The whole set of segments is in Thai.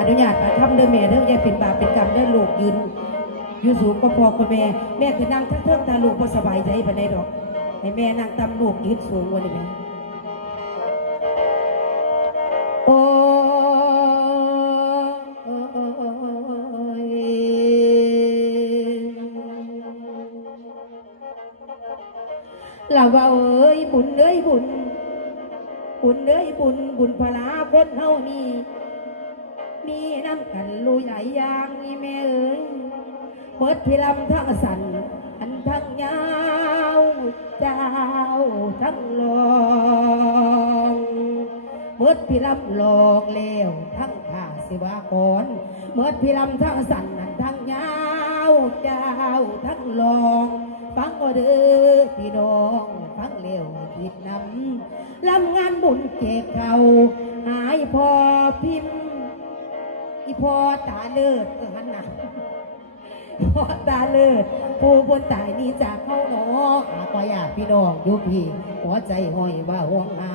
อนุญาตมาทำเด้อแม่เด้ออย่าเป็นบาปเป็นกรรมเด้อลูกยืนอยู่สูงก็พอกับแม่แม่คือนั่งทั้งเทิงตาลูกบ่สบายใจไปานใดอกให้แม่นั่งตำลูกยืนสูงว่านี้แม่โอ้ลาว่าเอ้ยบุญเอ้ยบุญบุญเอ้ยบุญบุญพลาคนเฮานี่ มีน้ำกันลุยหลายางนี่แม่เอ้ยเปิดพิลำทั้งสันอันทั้งยาวเจ้าทั้งลองเมิดพิลำหลอกแล้วทั้งข้าสิวากรเมิดพิลำทั้งสันอันทั้งยาวเจ้าทั้งลองฟังก็เด้อพี่น้องฟังเร็วให้คิดนำลำงานบุญเจกเขา พอตาเลิศเออหันหนะพอตาเลิศผู้บนตายนี่จากเข้าหนอหาก็อยากพี่น้องยู่พี่หัวใจห้อยว่าห่วงหา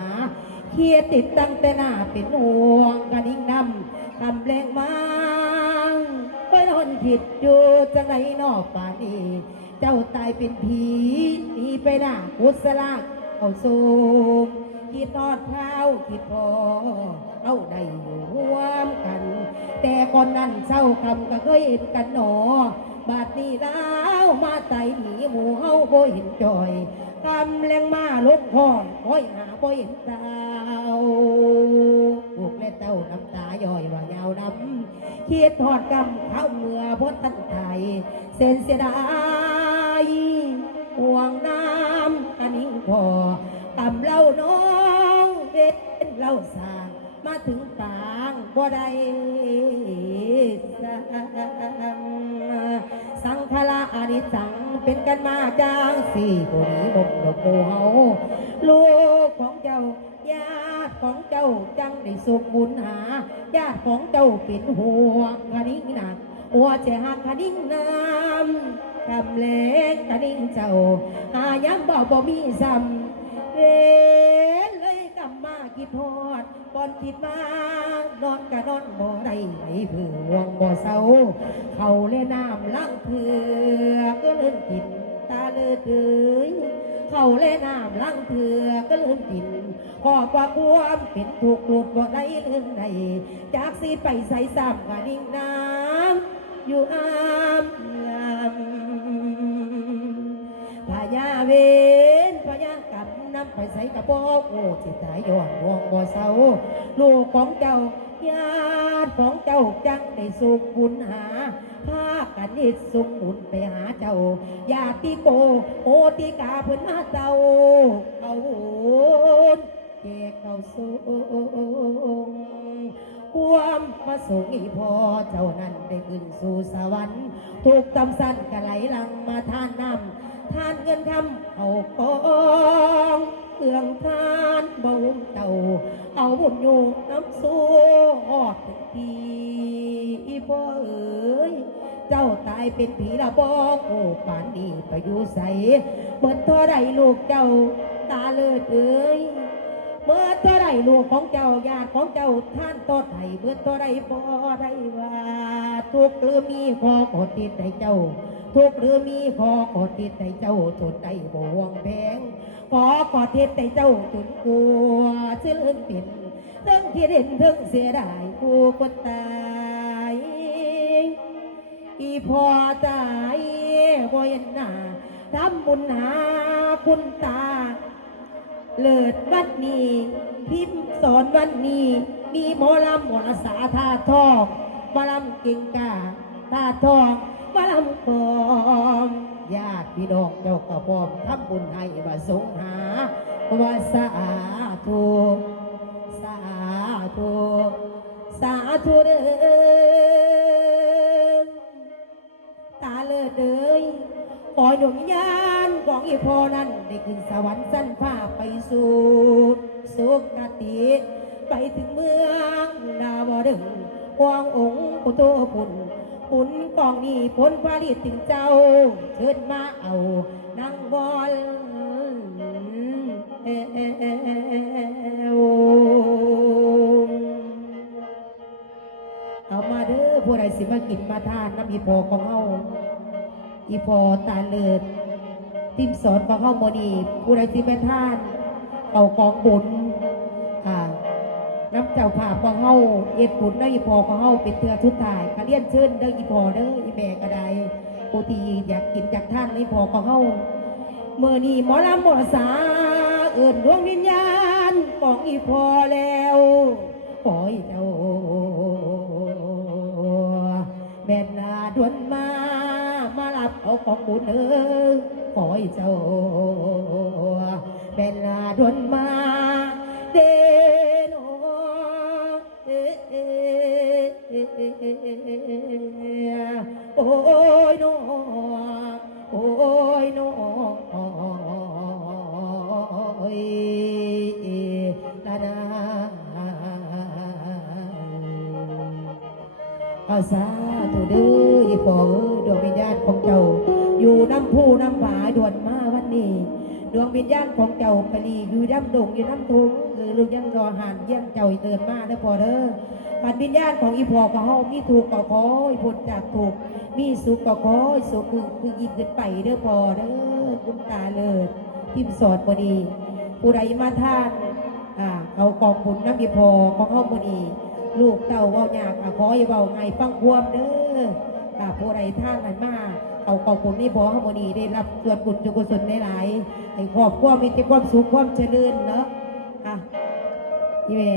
เครียดติดตั้งแต่หน้าเป็นห่วงกันยิ่งนำทำแรงมางไปนอนผิดอยู่จังไรนอกป่านี้เจ้าตายเป็นผีหนีไปหน้ากุศลาเอาสูงคิดนอดเท้าคิดพอเอาได้ ก่อนนั้นเศร้าคำก็เคยเห็นกันหนอ บาดนี้แล้วมาไต่หนีหมูเฮาบ่เห็นจอยกำแรงมาลงพอนบ่อยหาบ่เห็นดาวลูกและเต้าน้ำตาย่อยว่ายาวน้ำคิดทอดกำเข้าเมื่อพ้นทันไทยเส้นเสียดายห่วงน้ำกันหิงพอกำเล่าน้องเป็นเล่าสาง มาถึงปางบ่ได้สังสังฆละอานิสังเป็นกันมาจางสี่บุรีบกดอกโมเฮาลูกของเจ้าญาติของเจ้าจังได้สุขบุญหาญาติของเจ้าเป็นห่วงคดิ้งหนักหัวใจหักคดิ้งน้ำคำเล็กคดิ้งเจ้าหายังบ่บ่มีซ้ำเว้นเลยกำม คิดทอดก่อนคิดมานอนกะนอนบ่ได้ไหนเพื่อห่วงบ่เศร้า เขาเล่น้ำลังเถือก็เลื่นกินตาเลือดเอ้ยเขาเล่น้ำลังเถือก็เลื่นกินขอบว่าความเป็นถูกหลุดบ่ได้เลื่อนใดจากสีไปใส่ซ้ำกันนิ่งน้ำอยู่อ้ามงามพญาเวนพญากรรม นำไปใส่กระบอกโอ้จิตใจยอนวงบ่เศร้าลูกของเจ้าญาติของเจ้าจังได้สุขบุญหาพากันนิดสุขบุญไปหาเจ้าญาติโกโอติกาเพิ่นมาเจ้าเอาบุญแจกเข้าสูงความประสงค์อีพอเจ้านั้นได้ขึ้นสู่สวรรค์ถูกตำสั้นกะไหลลังมาท่านน้ำ เงินทำเอากองเครื่องทานบ่หุมเต่า เอาบุญอยู่น้ำสู้หอดถึงทีพ่อเอ๋ยเจ้าตายเป็นผีละบอกโอ้ป่านนี้ไปอยู่ใสเมื่อเท่าไรลูกเจ้าตาเลิศเอ๋ยเมื่อเท่าไรลูกของเจ้าญาติของเจ้าท่านต้นไห้เมื่อเท่าไรบ่ได้ว่าทุกข์หรือมีขอกดติดให้เจ้า ทุกข์หรือมีขอกดติดให้เจ้าทนได้บ่วงแพงขอกอเทศแต่เจ้าจนกลัวเสื่อมปิ่นเทั้งที่เด่นเทั้งเสียดายผู้คนตายอีพอตายบ่เห็นหน้าทำบุญหาคุณตา เลิศวันนี้พิมพ์สอนวันนี้ มีหมอลำหมอลสาท่าทองหมอลำเก่งกาท่าทอง มอลำกอมญาติพี่น้องเจ้ากระพร้อมทำบุญให้ว่าสงหาว่าสาธุสาธุสาธุเด้อตาเลิศเอ้ยขอดวงญาณของอีพอนั้นได้ขึ้นสวรรค์สั้นฟ้าไปสู่สุคติไปถึงเมืองดาวดึงวางองค์ปุโตพุน ปุนกองนี้ผลผลิตถึงเจ้า เชิญมาเอานางบอลเอวเอามาเด้อผู้ใดสิมากินมาทานน้ำอีพอของเฮาอีพอตาเลิศติมสอนของเฮาโมนีผู้ใดสิมาทานเอากองบุญอ่าน้ำ เจ้าภาพของเฮาเอ็ดบุญได้ออีพอของเฮาเป็นเตือทุดท้ายกระเลียนเชิญเด้ออีพอเด้ออีแม่ก็ได้ผู้ที่อยากกินจากท่านในพอของเฮาเมื่อนี้หมอลำหมอสาเอื่นดวงวิญญาณของอีพอแล้วปล่อยเจ้าแม่นาดวนมามารับเอาของบุญเออปล่อยเจ้าแม่นาดวนมาเด โอ้ยโนโอ้ยนโอ้ยลาดาอาสาธุเด้ออีพอเอ้ยดวงวิญญาณของเจ้า อยู่น้ำผู้น้ำผาด่วนมาวันนี้ดวงวิญญาณของเจ้าไปลีอยู่น้ำดงอยู่น้ำทุงหรือลูกยังรอหานเยี่ยงเจ้าเตือนมาเด้พอเด้อ ปัดวิญญาณของอีพอก็เฮามีถูกก็ขอให้พ้นจากถูกข์มีสุขก็ขอให้สุขคือคือยินขึ้นไปเด้อพอเด้อคุณตาเลิศพิมพ์สอดพอดี ผู้ใดมาท่านอ่าเอากองบุญน้ำอีพอของเฮาพอดีลูกเต้าเว้ายากอะขอให้เว้าไงฟังความเด้ออ่าผู้ใดท่านมันมาเอากองบุญนี้พอเฮาพอดีได้รับส่วนบุญจุกุศลหลายๆให้ครอบครัวมีแต่ความสุขความเจริญเนาะอะพี่แม่